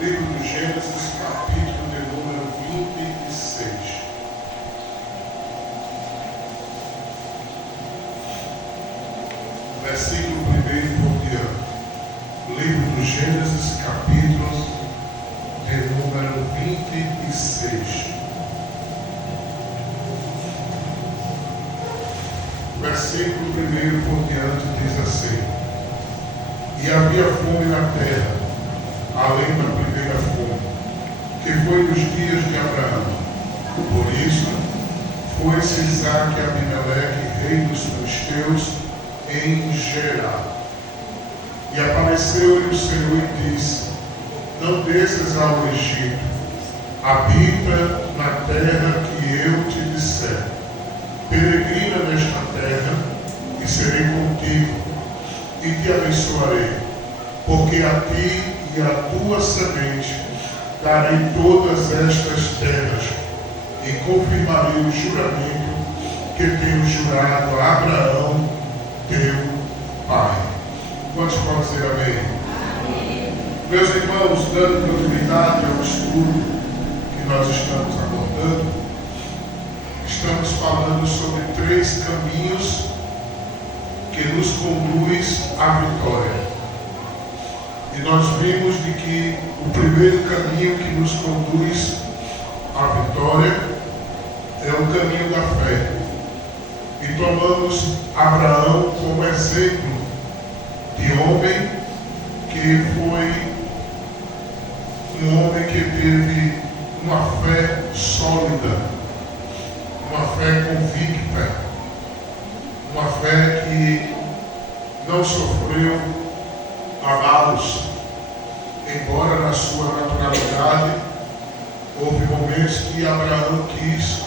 Livro do Gênesis, capítulo de número 26. Versículo 1 por diante. Livro do Gênesis, capítulo de número 26. Versículo 1 por diante diz assim: E havia fome na terra, além da primeira fome, que foi nos dias de Abraão. Por isso, foi-se Isaque e Abimeleque, rei dos filisteus, em Gerar. E apareceu-lhe o Senhor e disse: Não desças ao Egito, habita na terra que eu te disser. Peregrina nesta terra, e serei contigo, e te abençoarei, porque a ti e a tua semente darei todas estas terras, e confirmarei o juramento que tenho jurado a Abraão, teu pai. Quantos podem dizer amém? Amém. Meus irmãos, dando continuidade ao estudo que nós estamos abordando, estamos falando sobre 3 caminhos que nos conduz à vitória. E nós vimos de que o primeiro caminho que nos conduz à vitória é o caminho da fé. E tomamos Abraão como exemplo de homem que foi um homem que teve uma fé sólida, uma fé convicta, uma fé que não sofreu abalos, embora na sua naturalidade houve momentos que Abraão quis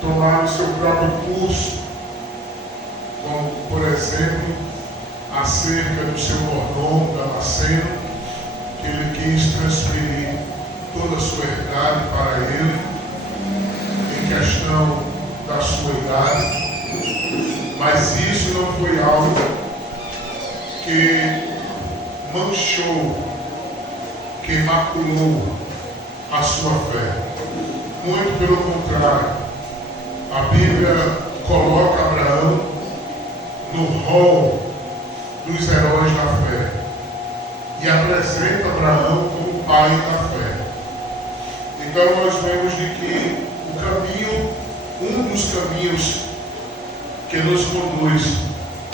tomar o seu próprio curso, como por exemplo acerca do seu mordomo Damasceno, que ele quis transferir toda a sua herdade para ele, em questão da sua idade, mas isso não foi algo que manchou, que maculou a sua fé. Muito pelo contrário, a Bíblia coloca Abraão no rol dos heróis da fé e apresenta Abraão como pai da fé. Então nós vemos de que o caminho, um dos caminhos que nos conduz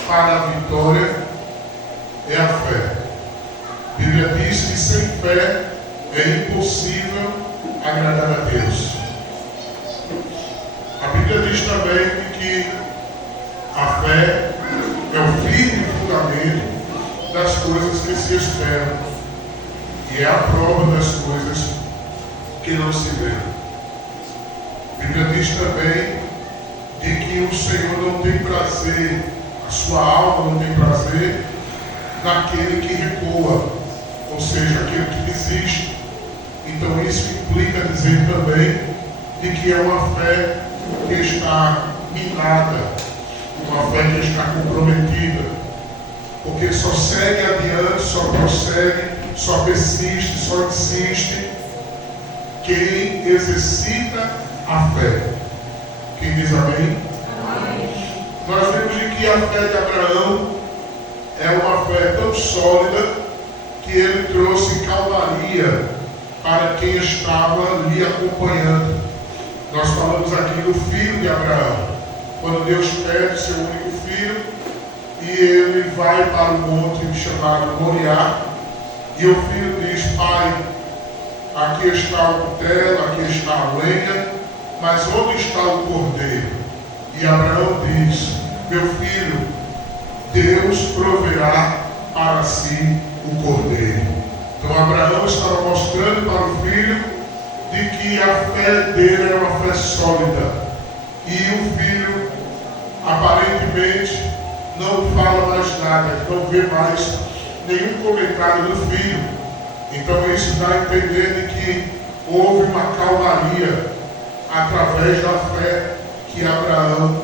para a vitória é a fé. A Bíblia diz que sem fé é impossível agradar a Deus. A Bíblia diz também que a fé é o firme fundamento das coisas que se esperam e é a prova das coisas que não se vê. A Bíblia diz também de que o Senhor não tem prazer, a sua alma não tem prazer naquele que recua, ou seja, aquele que desiste. Então isso implica dizer também de que é uma fé que está minada, uma fé que está comprometida, porque só segue adiante, só prossegue, só persiste, só insiste quem exercita a fé. Quem diz amém? Amém. Nós vemos de que a fé de Abraão é uma fé tão sólida que ele trouxe calmaria para quem estava lhe acompanhando. Nós falamos aqui do filho de Abraão, quando Deus pede seu único filho e ele vai para o monte chamado Moriá, e o filho diz: Pai, aqui está o cutelo, aqui está a lenha, mas onde está o cordeiro? E Abraão diz: Meu filho, Deus proverá para si o cordeiro. Então Abraão estava mostrando para o filho de que a fé dele era uma fé sólida. E o filho aparentemente não fala mais nada, não vê mais nenhum comentário do filho. Então isso dá a entender de que houve uma calmaria através da fé que Abraão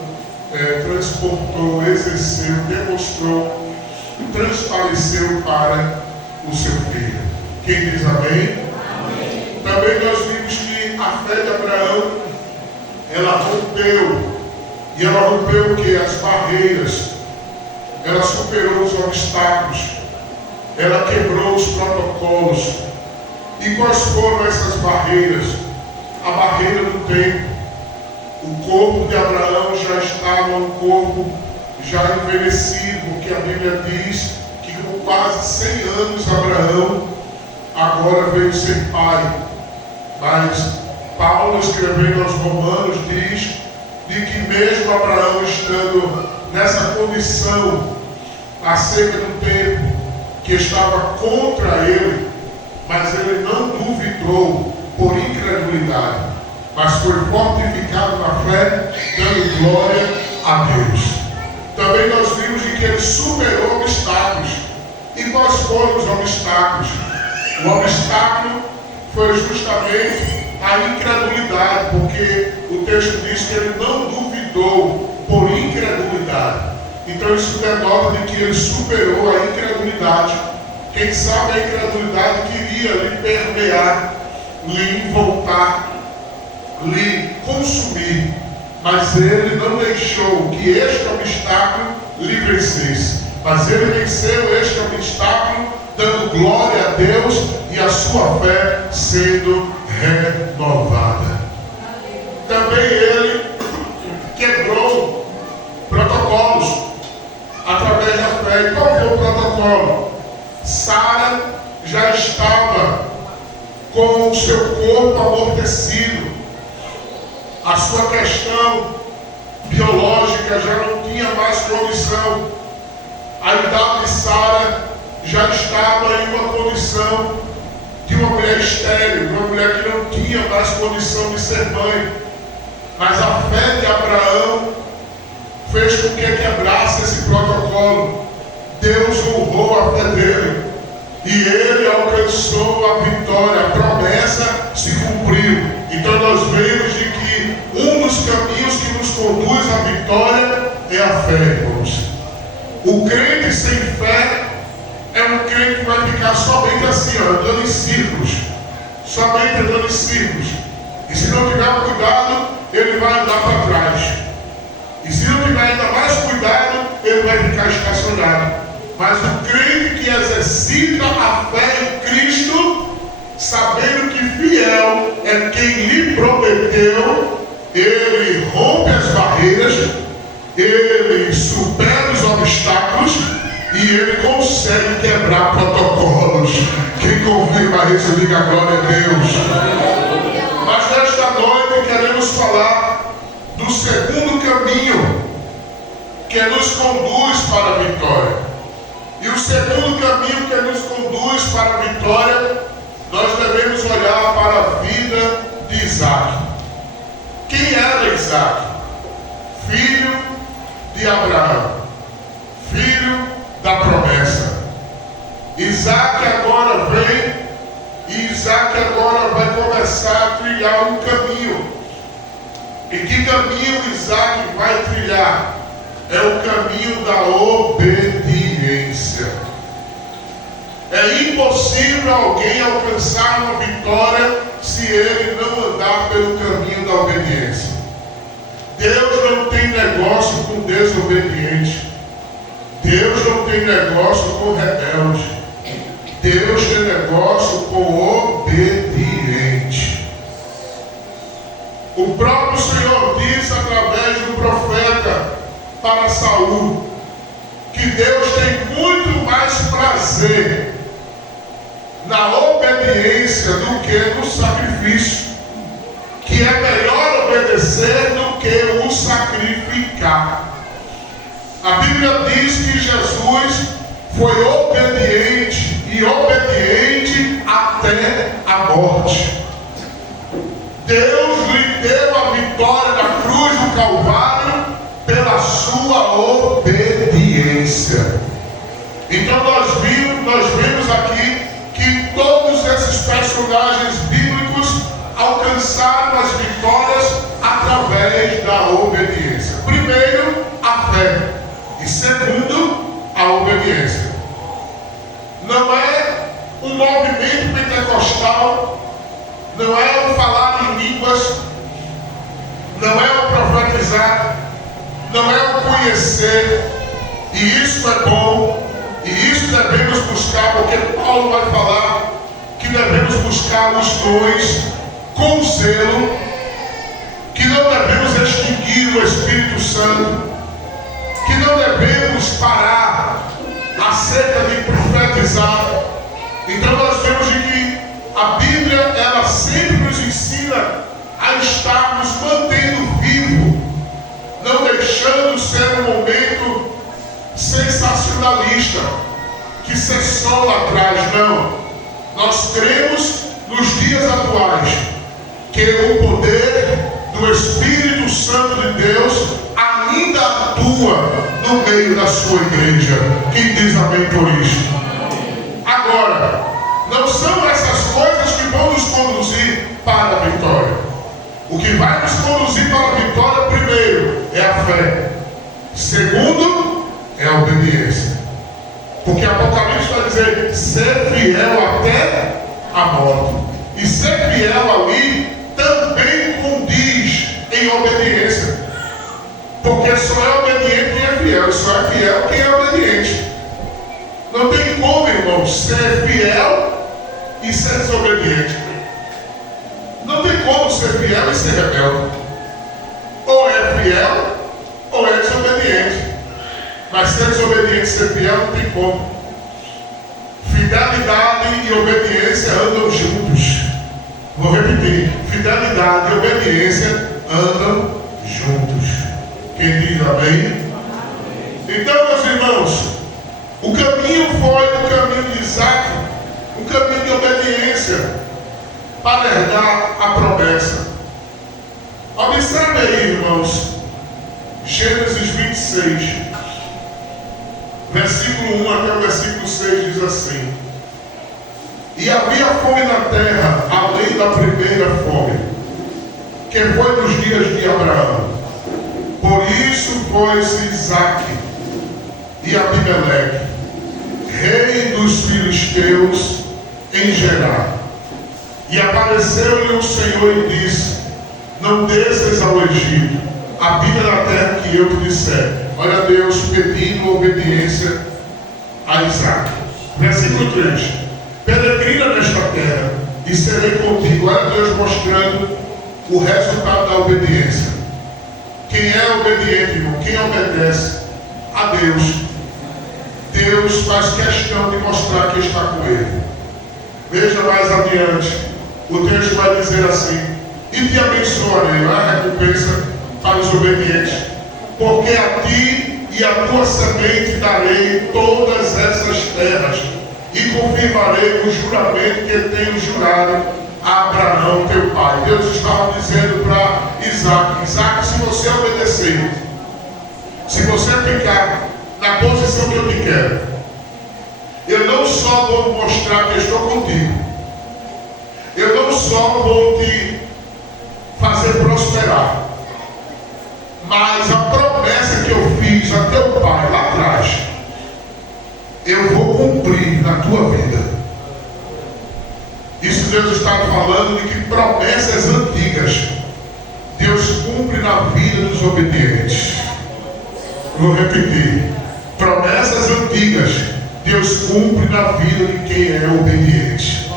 transportou, exerceu, demonstrou, transpareceu para o seu filho. Quem diz amém? fé de Abraão, ela rompeu. E ela rompeu o que? As barreiras. Ela superou os obstáculos. Ela quebrou os protocolos. E quais foram essas barreiras? A barreira do tempo. O corpo de Abraão já estava um corpo já envelhecido, porque a Bíblia diz que com quase 100 anos Abraão agora veio ser pai. Mas Paulo, escrevendo aos Romanos, diz de que mesmo Abraão estando nessa condição acerca do tempo que estava contra ele, mas ele não duvidou por incredulidade, mas foi fortificado na fé, dando glória a Deus. Também nós vimos de que ele superou obstáculos. E quais foram os obstáculos? O obstáculo foi justamente a incredulidade, porque o texto diz que ele não duvidou por incredulidade. Então isso denota de que ele superou a incredulidade. Quem sabe a incredulidade queria lhe permear, lhe envoltar, lhe consumir, mas ele não deixou que este obstáculo lhe vencesse. Mas ele venceu este obstáculo, dando glória a Deus e a sua fé sendo renovada. Também ele quebrou protocolos através da fé. E qual foi o protocolo? Sara já estava com o seu corpo amortecido. A sua questão biológica já não tinha mais condição. A idade de Sara já estava em uma condição de uma mulher estéril, uma mulher que não tinha mais condição de ser mãe. Mas a fé de Abraão fez com que quebrasse esse protocolo. Deus honrou a fé dele e ele alcançou a vitória. A promessa se cumpriu. Então nós vemos de que um dos caminhos que nos conduz à vitória é a fé, irmãos. O crente sem fé é um crente que vai ficar somente assim, andando em círculos. Somente andando em círculos. E se não tiver cuidado, ele vai andar para trás. E se não tiver ainda mais cuidado, ele vai ficar estacionado. Mas o crente que exercita a fé em Cristo, sabendo que fiel é quem lhe prometeu, ele rompe as barreiras, ele supera os obstáculos e ele consegue quebrar protocolos. Quem confirma isso, diga glória a Deus. Mas nesta noite queremos falar do segundo caminho que nos conduz para a vitória. E o segundo caminho que nos conduz para a vitória, nós devemos olhar para a vida de Isaac. Quem era Isaac? Filho de Abraão, filho da promessa. Isaac agora vem e Isaac agora vai começar a trilhar um caminho. E que caminho Isaac vai trilhar? É o caminho da obediência. É impossível alguém alcançar uma vitória se ele não andar pelo caminho da obediência. Deus não tem negócio com desobediente. Deus não tem negócio com rebelde. Deus tem negócio com obediente. O próprio Senhor diz através do profeta para Saul que Deus tem muito mais prazer na obediência do que no sacrifício, que é melhor obedecer do que o sacrificar. A Bíblia diz que Jesus foi obediente e obediente até a morte. Deus lhe deu a vitória na cruz do Calvário pela sua obediência. Então nós vemos aqui que todos esses personagens bíblicos alcançaram as vitórias através da obediência. Primeiro, a fé. E segundo, a obediência. Não é um movimento pentecostal, não é um falar em línguas não é o conhecer, e isso é bom, e isso devemos buscar, porque Paulo vai falar que devemos buscar os dons com zelo, que não devemos extinguir o Espírito Santo, que não devemos parar acerca de profetizar. Então nós vemos de que a Bíblia, ela sempre nos ensina a estarmos mantendo vivo, não deixando ser um momento sensacionalista, que cessou lá atrás. Não, nós cremos nos dias atuais, que o poder do Espírito Santo de Deus ainda atua no meio da sua igreja. Quem diz amém por isso? Agora, não são essas coisas que vão nos conduzir para a vitória. O que vai nos conduzir para a vitória, primeiro, é a fé. Segundo, é a obediência. Porque Apocalipse vai dizer: ser fiel até a morte. E ser fiel ali também condiz em obediência. Porque só é obediente quem é fiel, e só é fiel quem é obediente. Não tem como, irmão, ser fiel e ser desobediente. Não tem como ser fiel e ser rebelde. Ou é fiel ou é desobediente. Mas ser desobediente e ser fiel não tem como. Fidelidade e obediência andam juntos. Vou repetir: fidelidade e obediência andam juntos. Quem diz amém? Então, meus irmãos, o caminho foi o caminho de Isaac, um caminho de obediência para herdar a promessa. Observe aí, irmãos, Gênesis 26, versículo 1 até o versículo 6 diz assim: e havia fome na terra, além da primeira fome, que foi nos dias de Abraão. Por isso pôs-se Isaque e Abimeleque, rei dos filisteus, em Gerar. E apareceu-lhe o Senhor e disse: não desças ao Egito, habita na terra que eu te disser. Olha Deus pedindo obediência a Isaque. Versículo 3: peregrina nesta terra e serei contigo. Olha Deus mostrando o resultado da obediência. Quem é obediente, irmão, quem obedece a Deus, Deus faz questão de mostrar que está com ele. Veja mais adiante, o texto vai dizer assim: e te abençoarei, a recompensa para os obedientes, porque a ti e a tua semente darei todas essas terras, e confirmarei o juramento que tenho jurado a Abraão teu pai. Deus estava dizendo para Isaac: Isaac, se você obedecer, se você ficar na posição que eu te quero, eu não só vou mostrar que estou contigo, eu não só vou te fazer prosperar, mas a promessa que eu fiz a teu pai lá atrás, eu vou cumprir na tua vida. Isso Deus está falando de que promessas antigas Deus cumpre na vida dos obedientes. Vou repetir: promessas antigas Deus cumpre na vida de quem é obediente.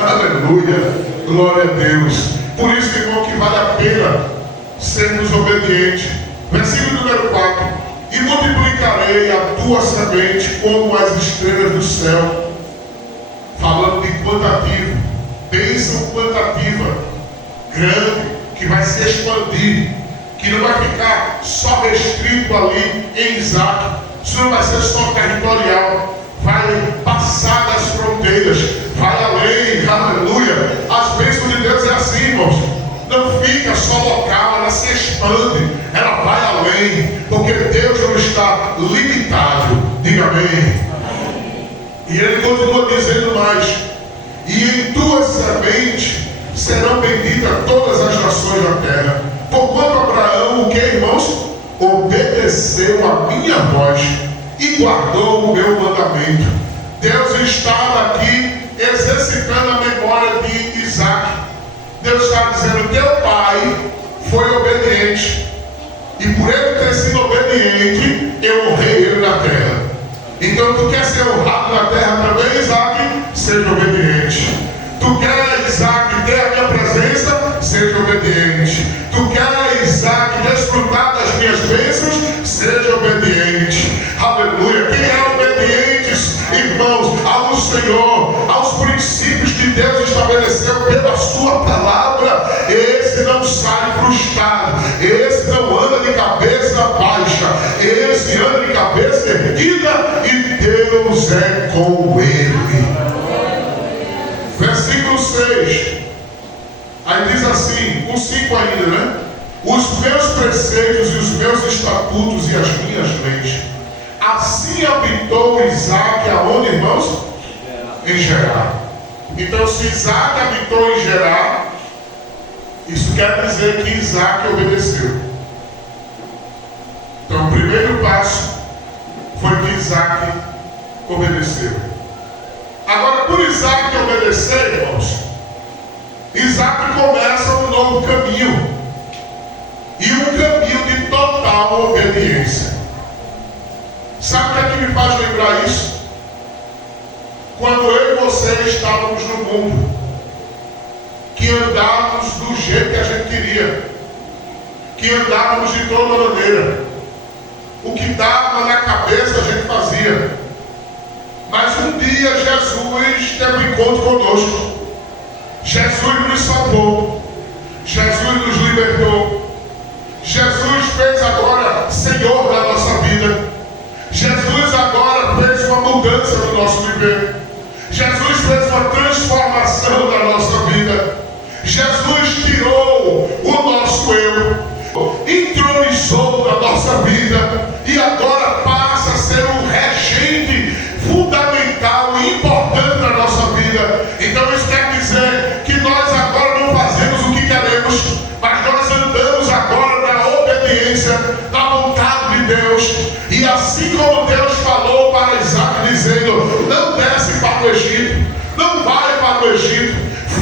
Aleluia, glória a Deus. Por isso, irmão, que vale a pena sermos obedientes. Versículo número 4: e multiplicarei a tua semente como as estrelas do céu. Falando de quantitativo, bênção quantitativa, grande, que vai se expandir, que não vai ficar só restrito ali em Isaac. Isso não vai ser só territorial, vai passar das fronteiras, vai além. Aleluia. As bênçãos de Deus é assim, irmãos, não fica só local, ela se expande, ela vai além, porque Deus não está limitado. Diga amém. E ele continua dizendo mais: e em tua semente serão benditas todas as nações da terra. Porquanto Abraão, o que, irmãos? Obedeceu a minha voz e guardou o meu mandamento. Deus estava aqui exercitando a memória de Isaac. Deus está dizendo: teu pai foi obediente. E por ele ter sido obediente, eu honrei ele na terra. Então tu quer ser honrado na terra também, Isaac? Seja obediente. Tu quer, Isaac, ter a minha presença? Seja obediente. Tu quer, Isaac, desfrutar das minhas bênçãos? Seja obediente. Aleluia. Quem é obediente, irmãos, ao Senhor, aos princípios que Deus estabeleceu pela sua palavra, esse não sai frustrado, esse não anda de cabeça baixa, esse anda de cabeça erguida, e Deus é com ele. Versículo 6. Aí diz assim, o 5 ainda, né? Os meus preceitos e os meus estatutos e as minhas leis. Assim habitou Isaac aonde, irmãos? Em Gerar. Então, se Isaac habitou em Gerar, isso quer dizer que Isaac obedeceu. Então, o primeiro passo foi que Isaac obedeceu. Agora, por Isaac obedecer, irmãos, Isaac começa um novo caminho. E um caminho de total obediência. Sabe o que é que me faz lembrar isso? Quando eu e você estávamos no mundo, que andávamos do jeito que a gente queria, que andávamos de toda maneira, o que dava na cabeça a gente fazia. Mas um dia Jesus teve um encontro conosco. Jesus nos salvou. Jesus nos libertou. Jesus fez agora Senhor da nossa vida. Jesus agora fez uma mudança no nosso viver. Jesus fez uma transformação da nossa vida. Jesus tirou o nosso eu, entronizou na nossa vida e agora passa a ser um regente fundamental e importante na nossa vida. Então isso quer dizer que nós agora não fazemos o que queremos, mas nós andamos agora na obediência da vontade de Deus. E assim como Deus falou para Isaac, dizendo: não desce para o Egito, não vai para o Egito,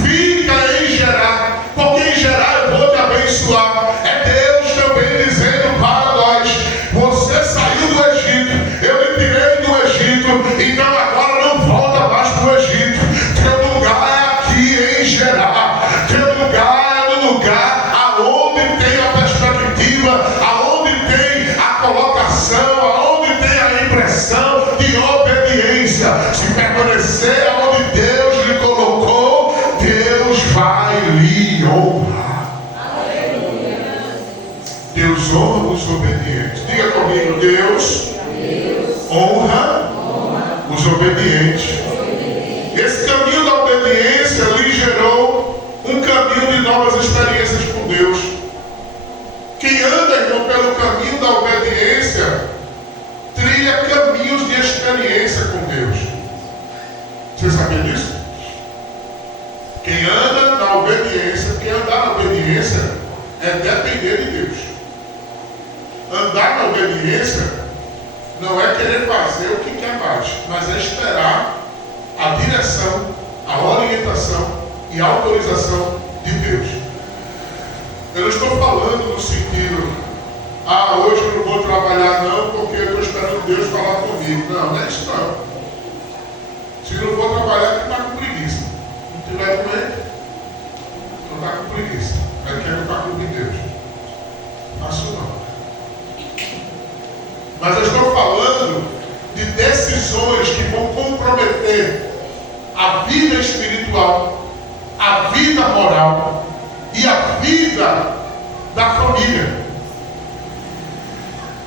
fica em Gerar, porque em Gerar eu vou te abençoar. É Deus também dizendo para nós: você saiu do Egito, eu lhe tirei do Egito, então agora não volta mais para o Egito. Teu lugar é aqui em Gerar. Teu lugar é no lugar aonde tem a perspectiva, aonde tem a colocação, aonde tem a impressão de obediência. Se permanecer aonde Deus lhe colocou, Deus vai lhe honrar. Deus honra os obedientes. Diga comigo: Deus honra os obedientes. Esse caminho da obediência lhe gerou um caminho de novas experiências com Deus. Quem anda, irmão, pelo caminho da obediência, trilha caminhos de experiência com Deus. Você sabia disso? Quem anda na obediência, quem andar na obediência, é depender de Deus. Andar na obediência não é querer fazer o que quer mais, mas é esperar a direção, a orientação e a autorização de Deus. Eu não estou falando no sentido: hoje eu não vou trabalhar não, porque eu estou esperando Deus falar comigo. Não, não é isso não. Se não for trabalhar, tem que estar com preguiça. Não tiver com ele, não está com preguiça. Aí quer estar com Deus. Faço não. Mas eu estou falando de decisões que vão comprometer a vida espiritual, a vida moral e a vida da família.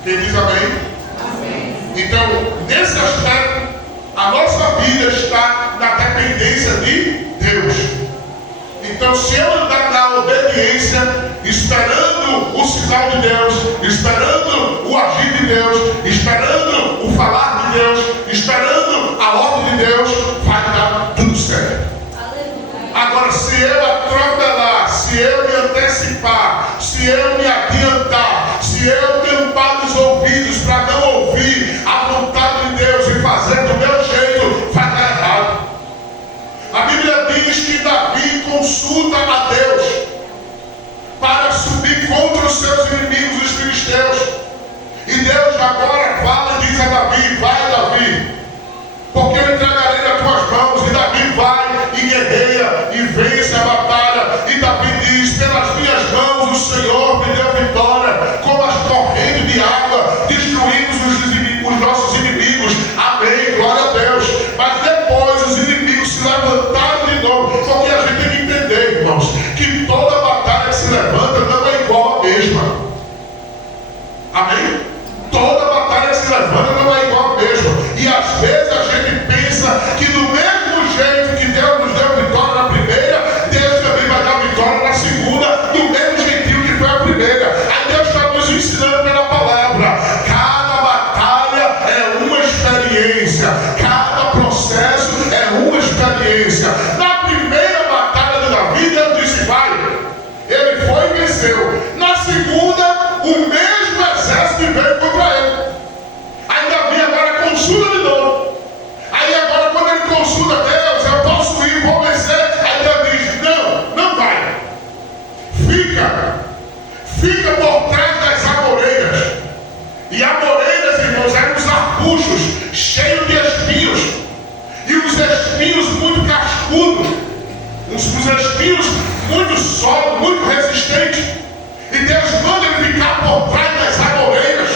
Quem diz amém? Amém. Então, nesse aspecto, a nossa vida está na dependência de Deus. Então, se eu andar na obediência, esperando o sinal de Deus, esperando o agir de Deus, esperando o falar de Deus, esperando a ordem de Deus, vai dar tudo certo. Agora, se eu atropelar, se eu me antecipar, se eu me adiantar, se eu tampar os ouvidos para não ouvir a vontade de Deus e fazer do meu jeito, vai dar errado. A Bíblia diz que Davi consulta a Deus para subir contra dos seus inimigos, os filisteus. E Deus agora fala e diz a Davi: vai, Davi, porque eu entregarei nas tuas mãos. E Davi vai e guerreia e vence a batalha. E Davi diz: pelas minhas mãos o Senhor me deu vitória, como as correntes de água, destruímos os nossos inimigos. Amém, glória a Deus. Mas depois os inimigos se levantaram de novo, porque a gente tem que entender, irmãos, que toda batalha que se levanta não é igual à mesma. Amém? Toda batalha que se levanta não é igual à mesma. E às vezes a gente pensa que do mesmo jeito que Deus nos deu vitória na primeira, Deus também vai dar vitória na segunda, do mesmo jeitinho que foi a primeira. Aí Deus está nos ensinando pela palavra. Cada batalha é uma experiência, cada processo é uma experiência. Na primeira batalha de Davi, Deus disse: vai. Ele foi e venceu. Na segunda, o mesmo exército veio contra ele. Aí Davi agora consulta de novo. Aí agora, quando ele consulta Deus: eu posso ir, vou vencer. Aí Deus diz: não, não vai. Fica por trás das amoreiras. E amoreiras, irmãos, eram os arbustos cheios de espinhos. E os espinhos muito cascudos. Os espinhos muito sólidos, muito resistentes. E Deus manda ele ficar por trás das amoreiras,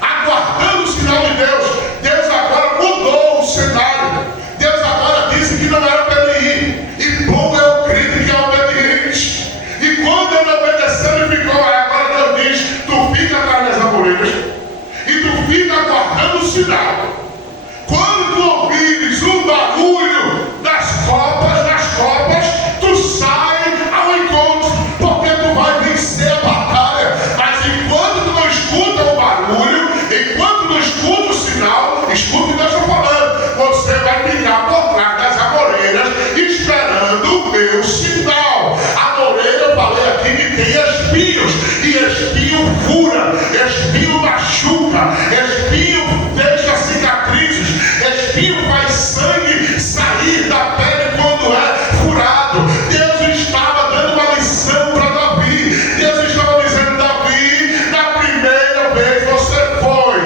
aguardando o sinal de Deus. Deus agora mudou o cenário. Deus agora disse que não era para ele ir. E bom é o crente que é obediente. E quando ele obedeceu, ele ficou. Agora Deus diz: tu fica atrás das amoreiras e tu fica aguardando o sinal. Quando tu ouvires o barulho das copas, tu sai ao encontro, porque tu vai vencer a batalha. Mas enquanto tu não escuta o barulho, enquanto tu não escuta o sinal, escuta o que Deus está falando, você vai ficar por trás das amoreiras, esperando o meu sinal. Amoreira, eu falei aqui que tem espinhos, e espinho fura, espinho machuca, espinho deixa cicatrizes, espinho faz sangue sair da pele quando é furado. Deus estava dando uma lição para Davi. Deus estava dizendo: Davi, na primeira vez você foi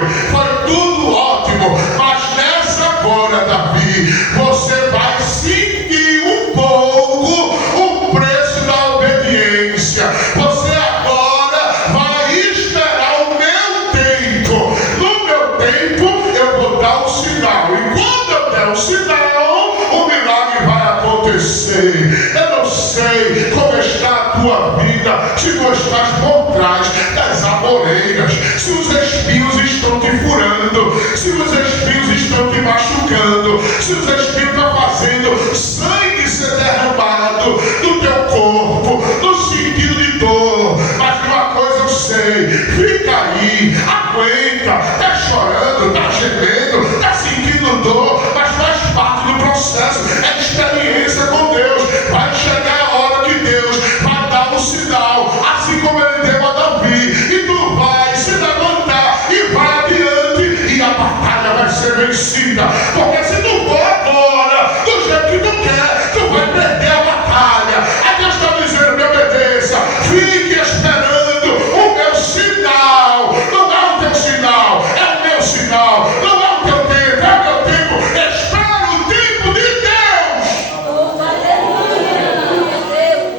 tudo ótimo, mas nessa agora, Davi, você vai sentir um pouco o preço da obediência. Você agora vai esperar o meu tempo. No meu tempo eu vou dar o sinal, e quando eu der o sinal, o milagre vai acontecer. Eu não sei como está a tua vida, se tu estás por trás das amoreiras, se os espinhos estão te furando, se os espinhos estão te machucando, se os espinhos estão fazendo sangue ser derramado do teu corpo, no sentido de dor. Mas de uma coisa eu sei: fica aí, aguenta, está chorando, está gemendo, está sentindo dor, mas faz parte do processo, é experiência com Deus. Vai chegar a hora que Deus vai dar um sinal, assim como ele deu a Davi, e tu vai se levantar e vai adiante, e a batalha vai ser vencida. Porque se tu for agora do jeito que tu quer, tu vai perder a batalha. Aí Deus está dizendo: me obedeça, fique esperando o meu sinal. Não é o teu sinal, é o meu sinal. Não é o teu tempo, é o meu tempo. Espera o tempo de Deus.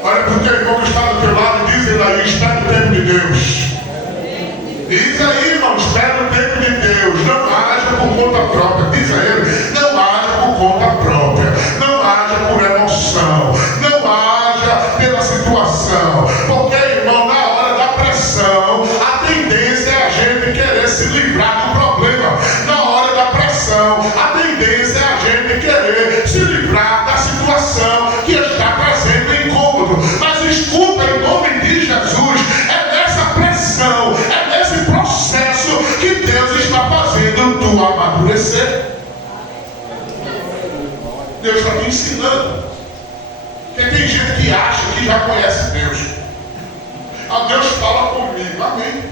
Olha para o teu irmão que está do teu lado e diz ele aí: espera o tempo de Deus. Diz aí, irmão: espera o tempo de Deus. Não haja por conta própria. Diz a ele: não haja por conta própria. Não haja por emoção. Não haja pela situação. Porque, irmão, na hora da pressão, a tendência é a gente querer se livrar do problema. Na hora da pressão, a tendência é a gente querer se livrar da situação que está trazendo incômodo. Mas escuta, em nome de Jesus, é nessa pressão, é nesse processo que Deus está fazendo tu amadurecer. Deus está te ensinando. Porque tem gente que acha que já conhece Deus. Deus fala comigo, amém.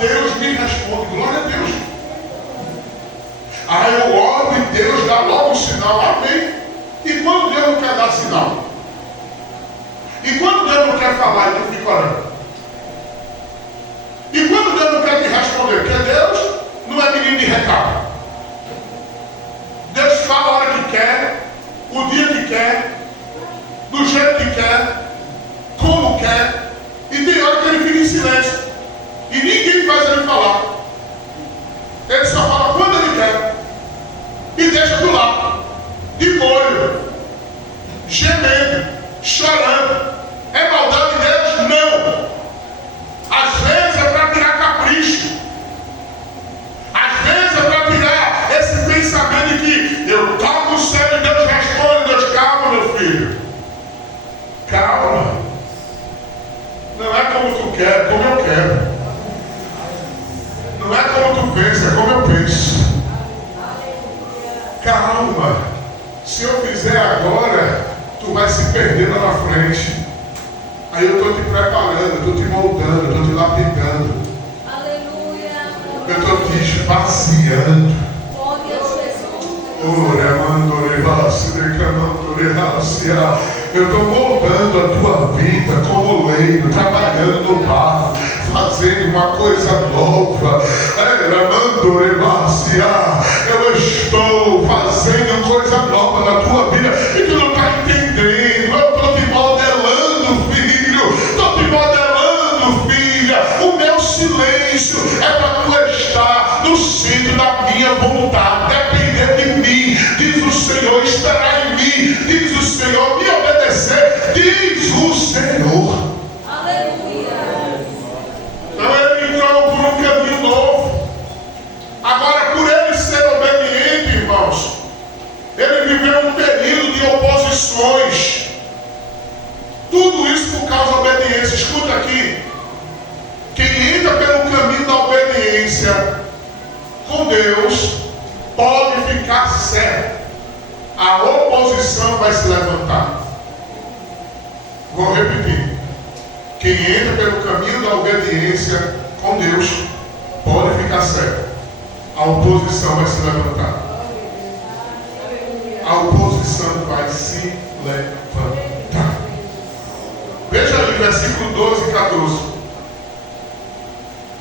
Deus me responde, glória a Deus. Eu oro e Deus dá logo o sinal, amém. E quando Deus não quer dar sinal? E quando Deus não quer falar, ele tu vai se perder lá na frente. Aí eu estou te preparando, eu estou te moldando, eu estou te lapidando. Aleluia. Eu estou te esvaziando. Eu estou moldando a tua vida como leiro, trabalhando no barro, fazendo uma coisa nova. Eu estou fazendo coisa nova na tua vida e tu não está entendendo. Eu estou te modelando, filho. Estou te modelando, filha. O meu silêncio é para tu estar no centro da minha vontade, depender de mim, diz o Senhor, esperar em mim, diz o Senhor, me obedecer, diz o Senhor. Aleluia. Então ele entrou por um caminho novo. Agora, por ele ser obediente, irmãos, ele viveu um período de oposições. Tudo isso por causa da obediência. Escuta aqui. Quem entra pelo caminho da obediência com Deus pode ficar certo. A oposição vai se levantar. Vou repetir. Quem entra pelo caminho da obediência com Deus pode ficar certo. A oposição vai se levantar. A oposição vai se levantar. Veja aí, versículo 12 e 14.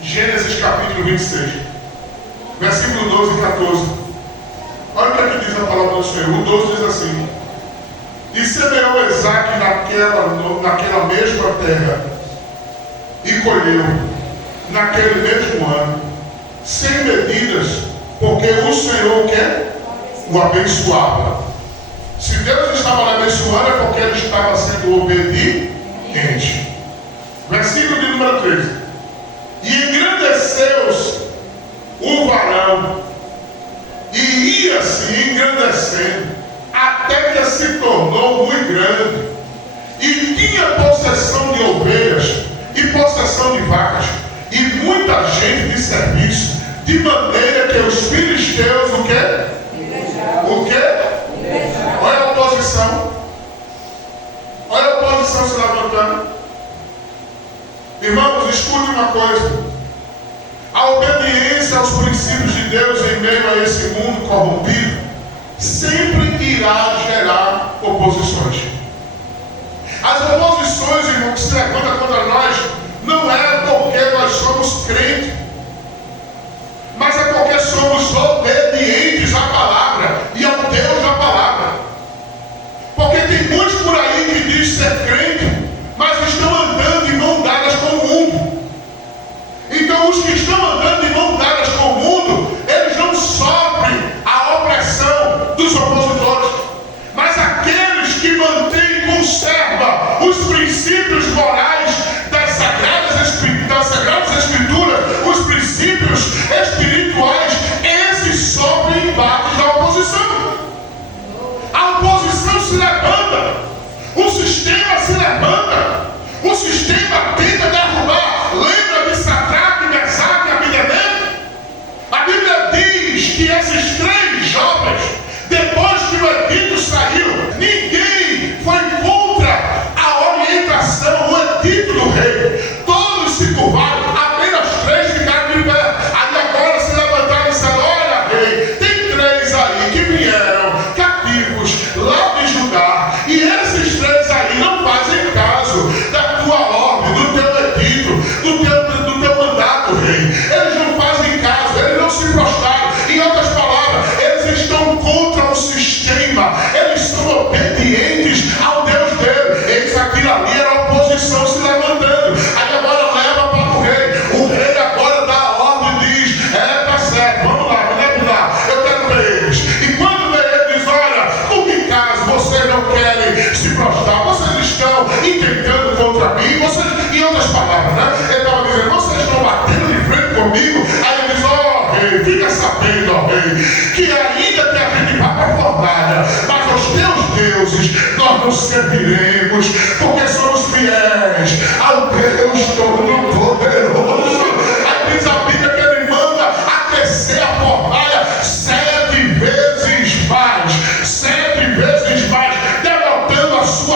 Gênesis capítulo 26. Versículo 12 e 14. Olha o que aqui diz a palavra do Senhor. O 12 diz assim: e semeou Isaque naquela mesma terra, e colheu naquele mesmo ano, sem medidas, porque o Senhor o quê? O abençoava. Se Deus estava abençoando, é porque ele estava sendo obediente. Versículo de número 13. E engrandeceu-se o varão, e ia-se engrandecendo, até que se tornou muito grande, e tinha possessão de ovelhas, e possessão de vacas, e muita gente de serviço, de maneira que os filisteus, o quê? O quê? Olha a oposição. Olha a oposição se levantando. Irmãos, escute uma coisa. A obediência aos princípios de Deus em meio a esse mundo corrompido sempre irá gerar oposições. As oposições, irmão, que se levantam contra nós, não é porque nós somos crentes, mas é porque somos obedientes à palavra e ao Deus da palavra. Porque tem muitos por aí que diz ser crente, mas estão andando de mão dadas com o mundo. Então os que estão andando de mão dadas com o mundo, eles não sofrem a opressão dos opositores, mas aqueles que mantêm e conservam os princípios morais das Sagradas Escrituras, os princípios espirituais, esses sofrem embates da oposição. A oposição se levanta, o sistema se levanta, o sistema tenta derrubar. Lembra de Sadraque, Mesaque e Abednego? A Bíblia diz que esses três jovens, depois que o edito saiu, ninguém foi contra a orientação, o edito do rei. Todos se curvaram, apenas três ficaram de pé. Aí agora se levantaram e disseram: olha, rei, tem três aí que vieram cativos lá de Judá, e esses três aí não fazem caso da tua ordem, do teu edito, do teu mandato, rei. Eles não fazem caso, eles não se prostraram. Em outras palavras, eles estão contra o sistema, eles são obedientes ao Deus dele. Eles, aquilo ali era a oposição se levantando. Aí agora leva para o rei. O rei agora dá a ordem e diz: tá certo, vamos lá, vamos lá, eu quero ver eles. E quando vê ele, diz: olha, por que caso vocês não querem se prostrar? Vocês estão intentando contra mim? Vocês, em outras palavras, né? Ele estava dizendo: vocês estão batendo de frente comigo? Aí ele diz: ó, rei, fica sabendo, ó rei, que ainda que a gente vá para a fornalha, mas os teus deuses nós não serviremos, porque somos fiéis ao Deus Todo-Poderoso. Aí diz a Bíblia que ele manda aquecer a fornalha 7 vezes mais, 7 vezes mais, derrotando a sua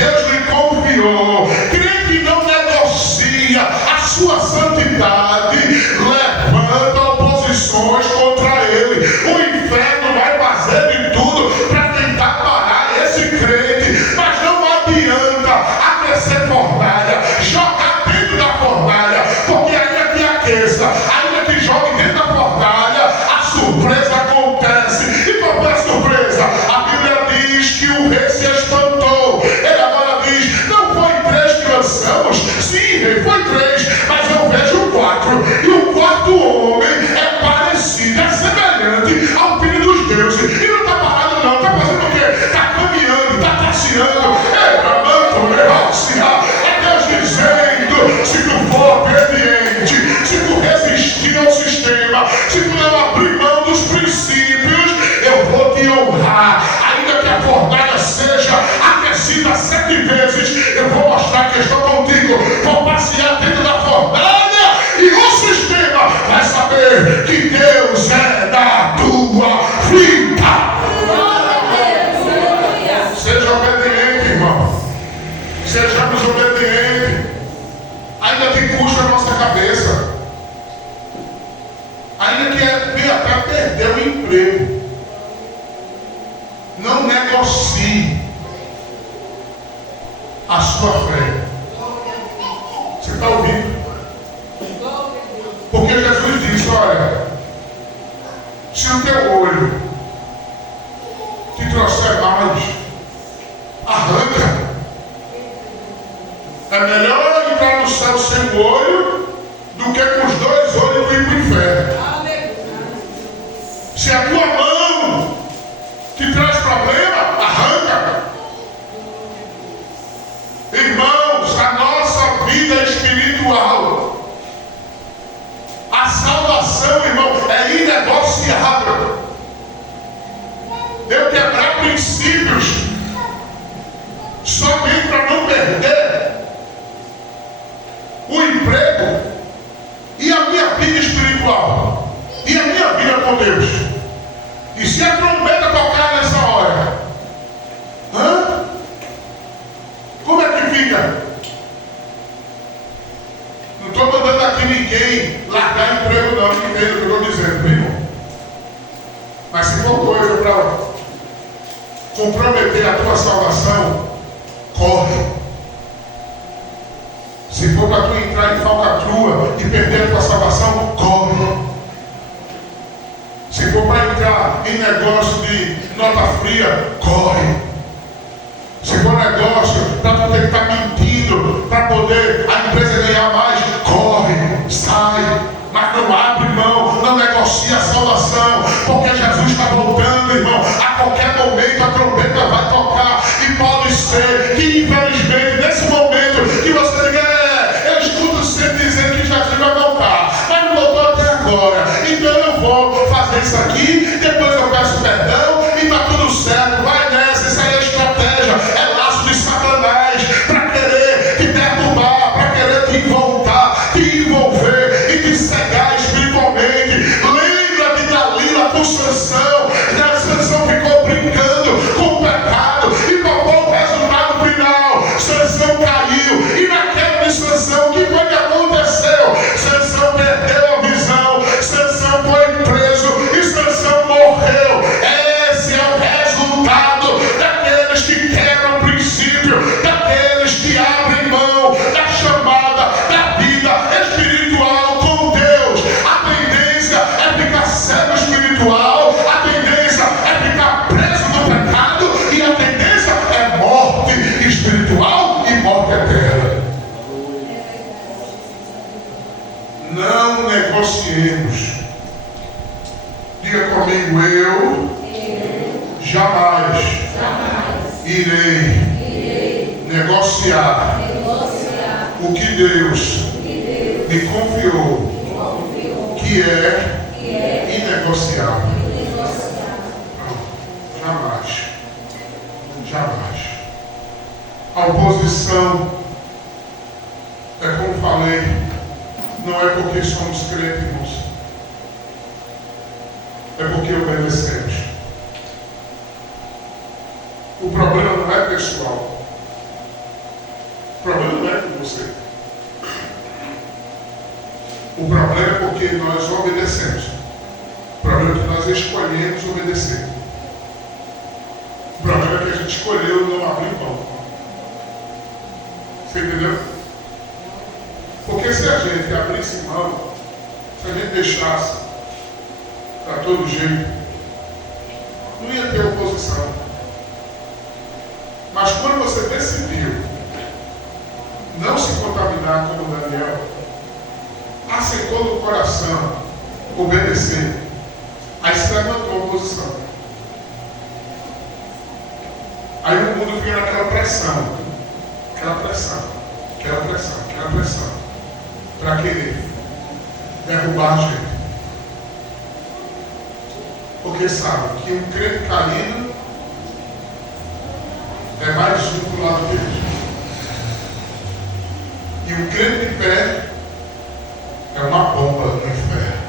Deus lhe confiou. Crente que não negocia a sua santidade, levanta oposições contra ele. O inferno vai fazer de tudo para tentar parar esse crente, mas não adianta aquecer fornalha, jogar dentro da fornalha, porque ainda que aqueça, ainda que jogue dentro da fornalha, a surpresa acontece. E qual foi a surpresa? A Bíblia diz que o rei se espantou. Ele agora diz: não foi 3 que lançamos? Sim, rei, foi 3, mas eu vejo 4. E o 4º homem é parecido, é semelhante ao Filho dos Deuses. E não está parado não, está fazendo o quê? Está caminhando, está passeando. É Deus dizendo: se tu for obediente, se tu resistir ao sistema, se tu não abrir mão dos princípios, eu vou te honrar. Ainda que a fornalha seja aquecida 7 vezes, eu vou mostrar que estou contigo. Vou passear dentro da fornalha e o sistema vai saber que Deus é da tua vida. Seja obediente, irmão. Sejamos obedientes, ainda que custe a nossa cabeça, ainda que venha até perder o emprego. Não negocie a sua fé. Você está ouvindo? Porque Jesus disse: olha, se o teu olho te trouxer mais, arranca. É melhor entrar no céu sem o olho do que com os 2 olhos ir para o inferno. Se a tua mão te traz problema, arranca. Irmãos, a nossa vida espiritual, a salvação, irmão, é inegociável. Eu quebrar princípios somente para não perder o emprego e a minha vida espiritual e a minha vida com Deus. E se a trombeta tocar nessa hora, como é que fica? Não estou mandando aqui ninguém largar emprego não, que entenda o que eu estou dizendo, meu irmão. Mas se for coisa para comprometer a tua salvação, corre. Se for para tu entrar em falcatrua e perder a tua salvação, corre. Se for para entrar em negócio de nota fria, corre. Se for negócio para tu ter que estar mentindo para poder a empresa ganhar mais, corre, sai. Mas não abre mão, não negocia a salvação, porque Jesus está voltando, irmão. A qualquer momento a trombeta vai tocar. E pode ser que, infelizmente, nesse momento que você diga: eu escuto sempre dizendo que Jesus vai voltar, mas não voltou até agora, então eu vou fazer isso aqui, depois eu peço perdão e está tudo certo. Vai nessa, isso aí é estratégia, é laço de Satanás para querer te derrubar, para querer te voltar, te envolver e te cegar espiritualmente. Lembra de Dalila com Sansão. Sansão ficou brincando com o pecado e qual foi o resultado final? Sansão caiu, e na queda de Sansão, o que foi que aconteceu? Sansão perdeu a visão, Sansão foi preso e Sansão morreu. Esse é o resultado daqueles que quebram o princípio, daqueles que abrem mão da chamada da vida espiritual com Deus. A tendência é ficar cego espiritual, a tendência é ficar preso no pecado, e a tendência é morte espiritual e morte eterna. Não negociemos. Diga comigo: eu jamais irei negociar o que Deus me confiou, que é inegociável. Não, jamais. Jamais. A oposição, é como falei, não é porque somos crentes, irmãos. É porque obedecemos. O problema não é pessoal. você. O problema é porque nós obedecemos. O problema é que nós escolhemos obedecer. O problema é que a gente escolheu não abrir mão. Você entendeu? Porque se a gente abrisse mão, se a gente deixasse para todo jeito, não ia ter oposição. Mas quando você decidiu não se contaminar como Daniel, aceitou no coração obedecer, aí se levantou a oposição. Aí o mundo fica naquela pressão, para querer derrubar a gente. Porque sabe que um crente caído é mais um pro lado dele. E um crente de pé é uma bomba no inferno.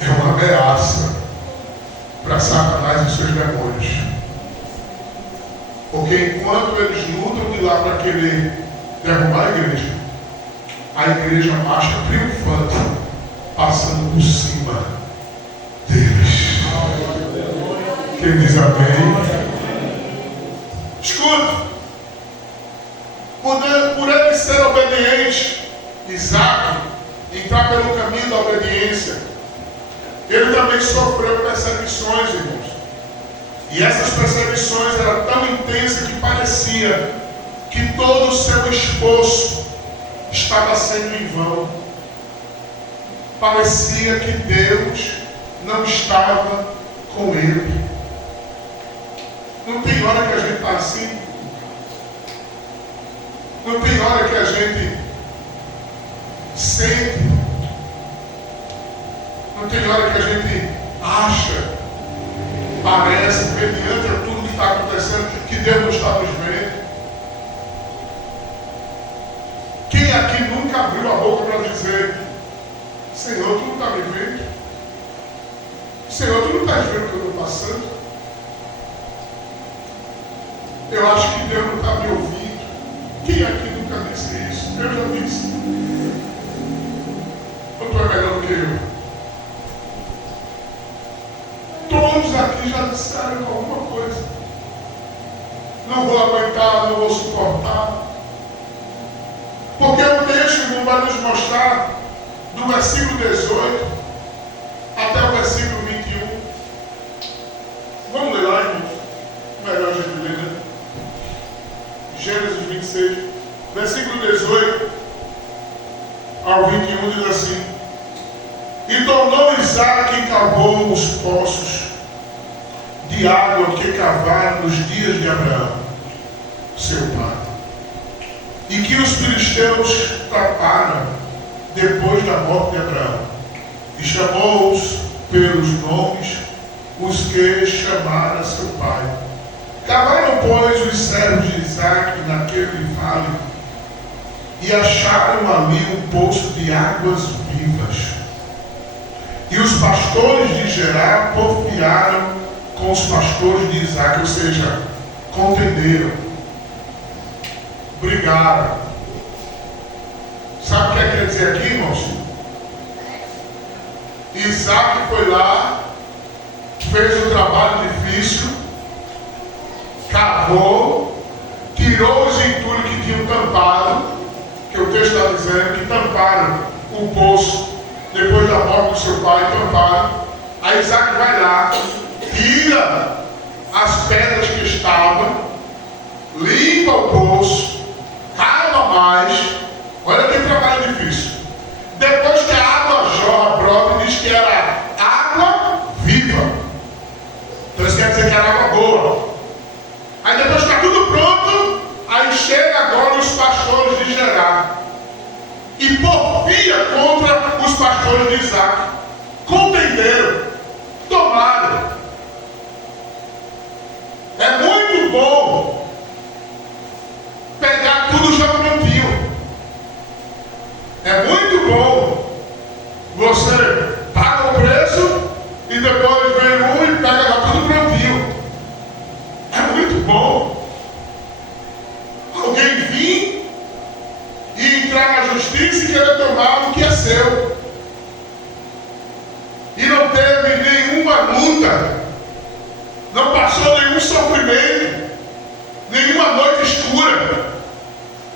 É uma ameaça para Satanás e seus demônios. Porque enquanto eles lutam de lá para querer derrubar a igreja marcha triunfante, passando por cima deles. Quem diz amém? Escuta, por ele ser obediente, Isaac, entrar pelo caminho da obediência, ele também sofreu perseguições, irmãos. E essas perseguições eram tão intensas que parecia que todo o seu esforço estava sendo em vão. Parecia que Deus não estava com ele. Não tem hora que a gente está assim? Não tem hora que a gente sente? Não tem hora que a gente acha, parece, mediante a tudo que está acontecendo, que Deus não está nos vendo? Quem aqui nunca abriu a boca para dizer: Senhor, tu não está me vendo? Senhor, tu não estás vendo o que eu estou passando? Eu acho que Deus não está me ouvindo. Quem aqui nunca disse isso? Eu já disse. Ou tu é melhor do que eu? Todos aqui já disseram alguma coisa. Não vou aguentar, não vou suportar. Porque o texto, irmão, vai nos mostrar do versículo 18 até o versículo 21. Vamos ler lá, irmãos. Melhor a gente ler, né? Gênesis 26, versículo 18 ao 21 diz assim: E tornou Isaac e cavou os poços de água que cavaram nos dias de Abraão, seu pai, e que os filisteus taparam depois da morte de Abraão, e chamou-os pelos nomes os que chamaram seu pai. Cavaram, pois, os servos de Isaac naquele vale e acharam ali um poço de águas vivas. E os pastores de Gerar porfiaram com os pastores de Isaac, ou seja, contenderam, brigaram. Sabe o que quer dizer aqui, irmãos? Isaac foi lá, fez o trabalho difícil, cavou, tirou os entulhos que tinham tampado, que o texto está dizendo que tamparam o poço depois da morte do seu pai, tamparam. Aí Isaac vai lá, tira as pedras que estavam, limpa o poço, cava mais. Olha que trabalho difícil. Depois que a água jorra, brota, diz que era água viva. Então isso quer dizer que era água boa. Aí depois que está tudo pronto, aí chega agora os pastores de Gerar e porfia contra os pastores de Isaac. Contenderam, tomaram. É muito bom pegar tudo já prontinho. É muito bom você paga o preço e depois vem um e pega já tudo prontinho. É muito bom alguém vir mas disse querer tomar o que é seu. E não teve nenhuma luta, não passou nenhum sofrimento, nenhuma noite escura,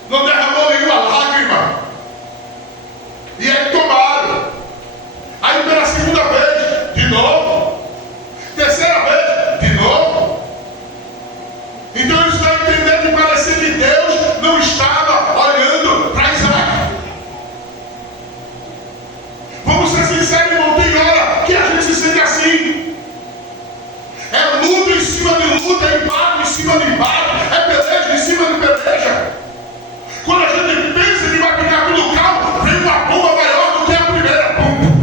não derramou nenhuma lágrima. E aí tomaram. Aí pela segunda vez, de novo. Terceira vez, de novo. Então eles estão entendendo que parecia que Deus não estava olhando para Isaac. Vamos ser sinceros, irmão, tem hora que a gente se sente assim. É luta em cima de luta, é embate em cima de embate, é peleja em cima de peleja. Quando a gente pensa que vai ficar tudo calmo, vem uma bomba maior do que a primeira bomba.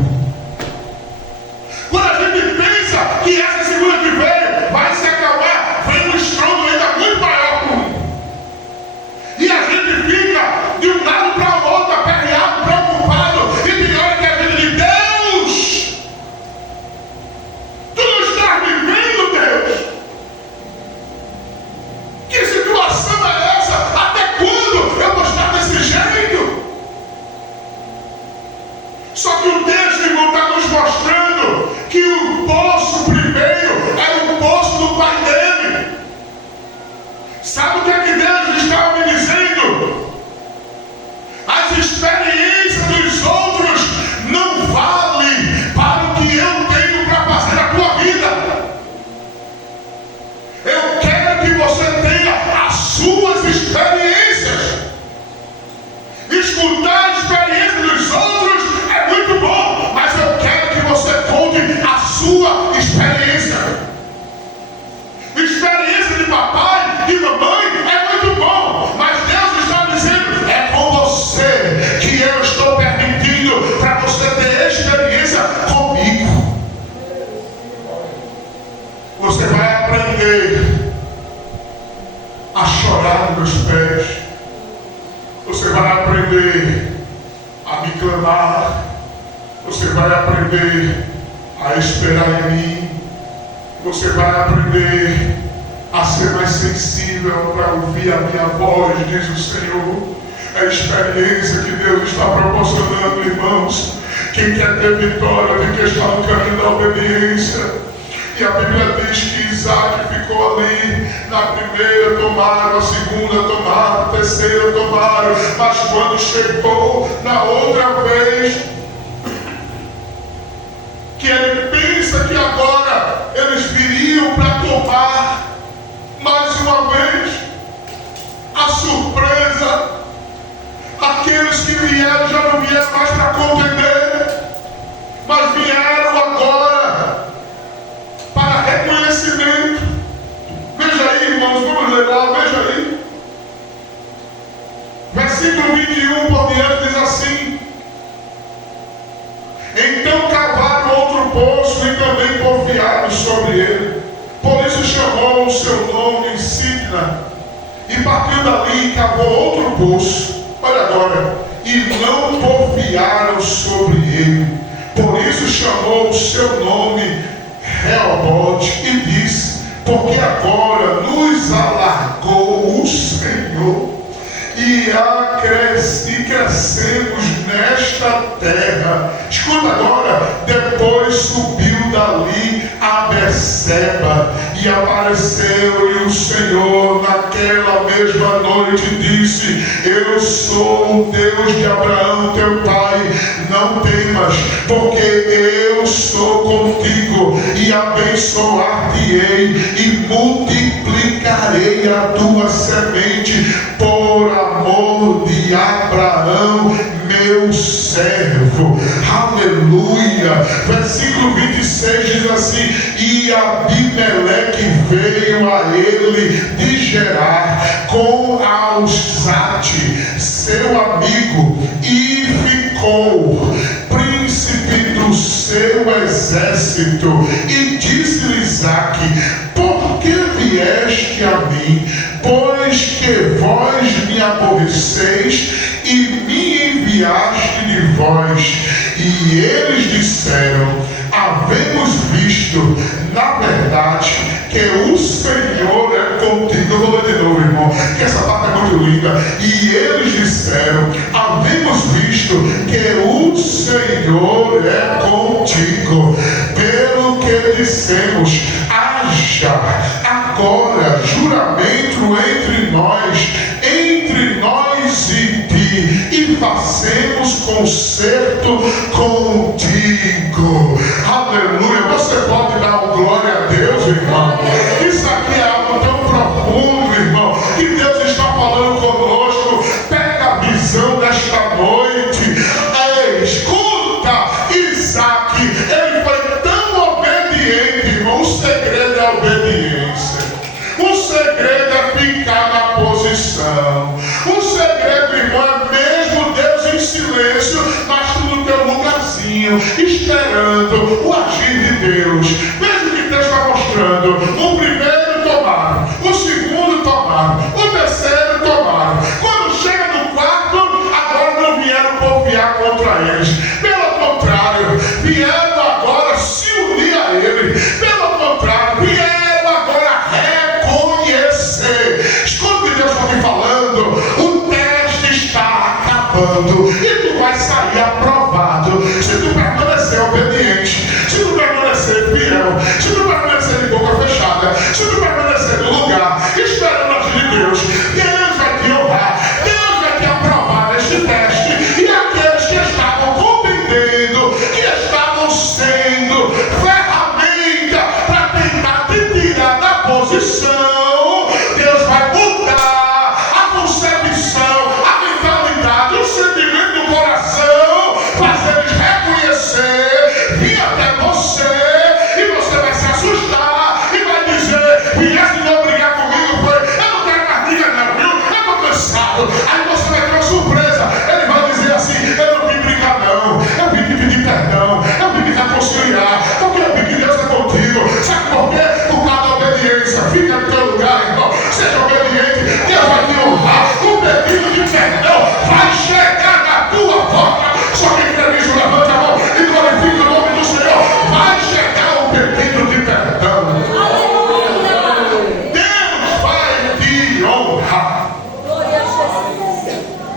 Quando a gente pensa que essa segunda que veio vai se acalmar, vem um estrondo ainda muito maior. E a gente fica de um lado para o outro, aperreado, preocupado. E tem hora que a gente diz: Deus, tu não estás me vendo, Deus? Que situação é essa? Até quando eu vou estar desse jeito? Só que o texto, irmão, está nos mostrando que o poço primeiro era o poço do pai dele. Sabe o que é que Deus estava me dizendo? As experiências dos outros não valem para o que eu tenho para fazer na tua vida. Eu quero que você tenha as suas experiências. Escutar a experiência dos outros é muito bom, mas eu quero que você conte a sua experiência. Experiência de papai, de mamãe é muito bom, mas Deus está dizendo: é com você que eu estou permitindo para você ter experiência comigo. Você vai aprender a chorar nos meus pés. Você vai aprender a me clamar. Você vai aprender a esperar em mim. Você vai aprender a ser mais sensível para ouvir a minha voz, diz o Senhor. É a experiência que Deus está proporcionando, irmãos. Quem quer ter vitória tem que estar no caminho da obediência. E a Bíblia diz que Isaac ficou ali na primeira tomaram, a segunda tomaram, a terceira tomaram, mas quando chegou na outra vez, que ele pensa que agora eles viriam para tomar mais uma vez, a surpresa, aqueles que vieram já não vieram mais para contender, mas vieram agora para reconhecimento. Veja aí, irmãos, vamos ler lá, veja aí. Versículo 21 por diante diz assim: então cavaram outro poço e também confiaram sobre ele. Por isso chamou o seu nome Sitna. E partiu dali e cavou outro poço. Olha agora. E não confiaram sobre ele. Por isso chamou o seu nome Reobote e disse: porque agora nos alargou o Senhor e crescemos nesta terra. Escuta agora. Depois subiu dali a Berseba e apareceu-lhe o Senhor naquela mesma noite e disse: eu sou o Deus de Abraão teu pai, não temas, porque eu sou contigo e abençoar-te-ei e multiplicarei a tua semente por amor de Abraão meu servo. Aleluia. Versículo 26 diz assim: e Abimeleque veio a ele de Gerar com Alzate seu amigo e ficou príncipe do seu exército. E disse-lhe Isaque: por que vieste a mim? Pois que vós me aborreceis e me enviaste de vós. E eles disseram: a havemos visto, na verdade, que o Senhor é contigo. Eu vou ler de novo, irmão, que essa parte é muito linda. E eles disseram: havemos visto que o Senhor é contigo. Pelo que dissemos, haja agora juramento entre nós e ti, e fazemos concerto contigo. Aleluia. Você pode dar um glória a Deus, irmão? Isso aqui é algo tão profundo, irmão, que Deus está falando conosco. Pega a visão desta noite. Escuta, Isaac, ele foi tão obediente, irmão. O segredo é a obediência. O segredo é ficar na posição. O segredo, irmão, é mesmo Deus em silêncio, mas tu no teu lugarzinho, esperando o agir de Deus. Mesmo que Deus está mostrando, o primeiro tomaram, o segundo tomaram, o terceiro tomaram. Quando chega no quarto, agora não vieram confiar contra eles. Pelo contrário, vieram agora se unir a ele. Pelo contrário, vieram agora reconhecer. Escuta o que Deus está me falando. O teste está acabando e tu vai sair aprovado se tu permanecer obediente, se tu permanecer fiel, se tu permanecer de boca fechada, se tu permanecer no lugar esperando a agir de Deus. Deus vai te honrar, Deus vai te aprovar neste teste. E aqueles que estavam compreendendo, que estavam sendo ferramenta para tentar te tirar da posição, Deus vai mudar a concepção, a mentalidade, o sentimento do coração, fazer eles reconhecer, vir até você, e você vai se assustar e vai dizer: viesse não brigar comigo, foi, eu não quero mais briga não, viu? Eu estou cansado. Aí você vai ter uma surpresa, ele vai dizer assim: eu não vim brigar não, eu vim te pedir perdão, eu vim te reconciliar, porque eu vi que Deus é contigo. Sabe por quê? Por causa da obediência. Fica no teu lugar, irmão, seja obediente, Deus vai te honrar. O pedido de perdão vai chegar na tua porta. Só quem quer isso, levante a mão e glorifique o nome do Senhor. Vai chegar o pedido de perdão. Deus vai te honrar.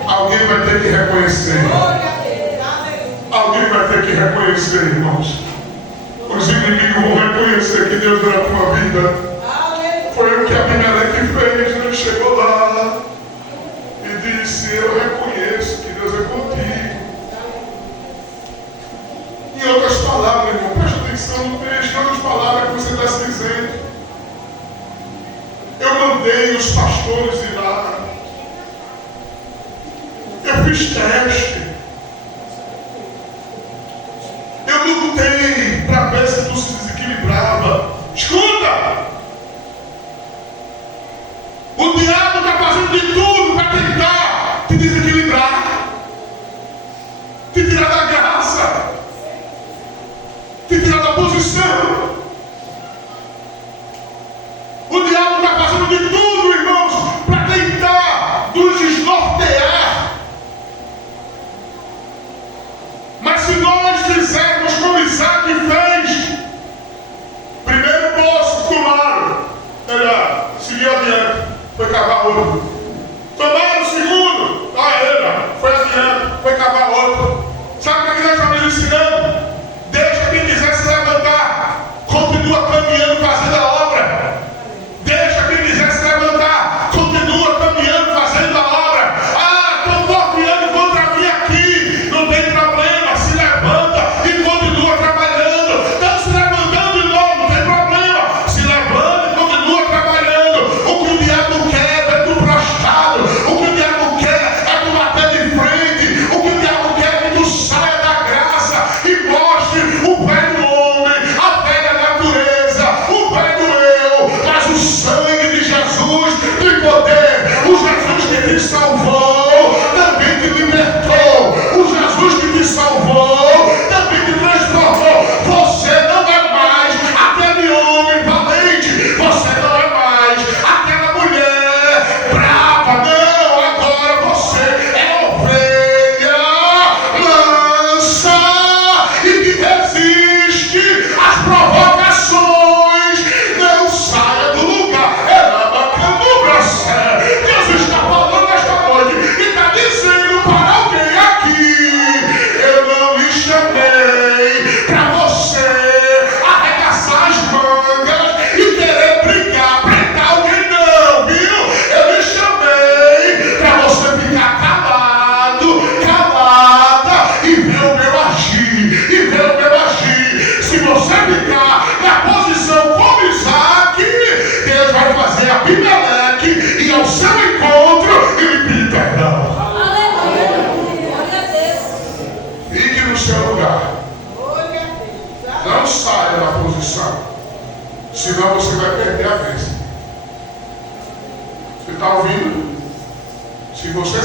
Alguém vai ter que reconhecer. Alguém vai ter que reconhecer, irmãos. Os inimigos vão reconhecer que Deus era a tua vida. Foi o que Abimeleque fez. Ele chegou lá e disse: eu reconheço que Deus é contigo. Em outras palavras, irmão, preste atenção no texto. Em outras palavras, que você está se dizendo: eu mandei os pastores ir lá, eu fiz teste, eu lutei para ver se tu se desequilibrava. Escuta! O diabo está fazendo de tudo para tentar te desequilibrar, te tirar da graça, te tirar da posição. O diabo está fazendo de tudo, irmãos, para tentar nos desnortear,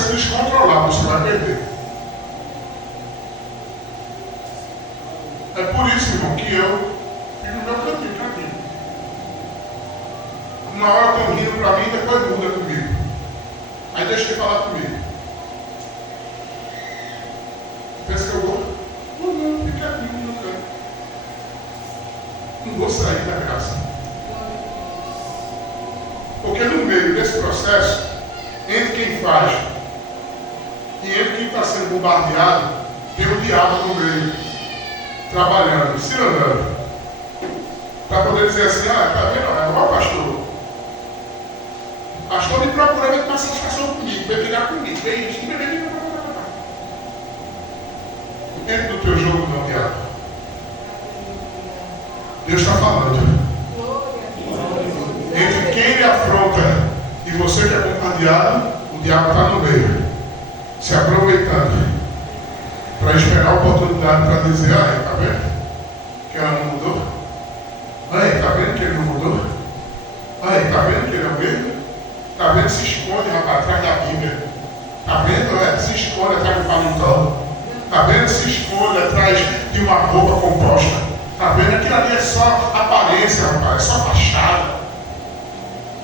se descontrolar, você vai perder. É por isso, irmão, que eu fico no meu cantinho. Uma hora estão rindo para mim e depois muda comigo. Aí deixa ele falar comigo. Pensa que eu vou? Não, fica aqui no meu canto. Não vou sair da graça. Porque no meio desse processo, entre quem faz e entre quem está sendo bombardeado, tem o diabo no meio, trabalhando, se andando. Para poder dizer assim, tá vendo? É igual o pastor. O pastor me procura, vai tomar satisfação comigo, vai brigar comigo, vem isso, dentro do teu jogo não, diabo. Deus está falando. Entre quem ele afronta e você que é bombardeado, o diabo está no meio, se aproveitando para esperar a oportunidade para dizer, tá vendo que ela não mudou? Tá vendo que ele não mudou? Tá vendo que ele é o mesmo? Tá vendo? Se esconde, rapaz, atrás da Bíblia. Tá vendo? Se esconde atrás do paletó. Tá vendo? Se esconde atrás de uma roupa composta. Tá vendo? Aquilo ali é só aparência, rapaz, é só fachada.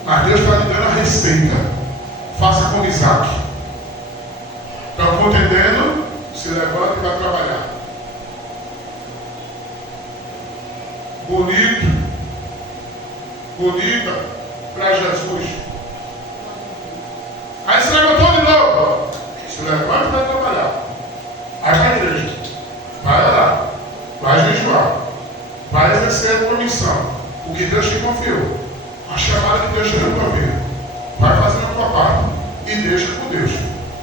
Mas Deus está lhe dando a receita. Faça como Isaac. Estão contendendo? Se levanta e vai trabalhar. Bonita para Jesus. Aí se levantou de novo. Se levanta e vai trabalhar. Vai para a igreja. Vai orar. Vai jejuar. Vai exercer a tua missão. O que Deus te confiou. A chamada que Deus te deu para ver. Vai fazer a tua parte. E deixa com Deus.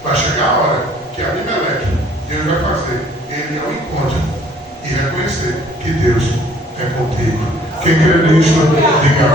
Vai chegar a hora que Abimeleque, Deus vai fazer ele ao encontro e reconhecer que Deus é contigo. Quem crê nisto, diga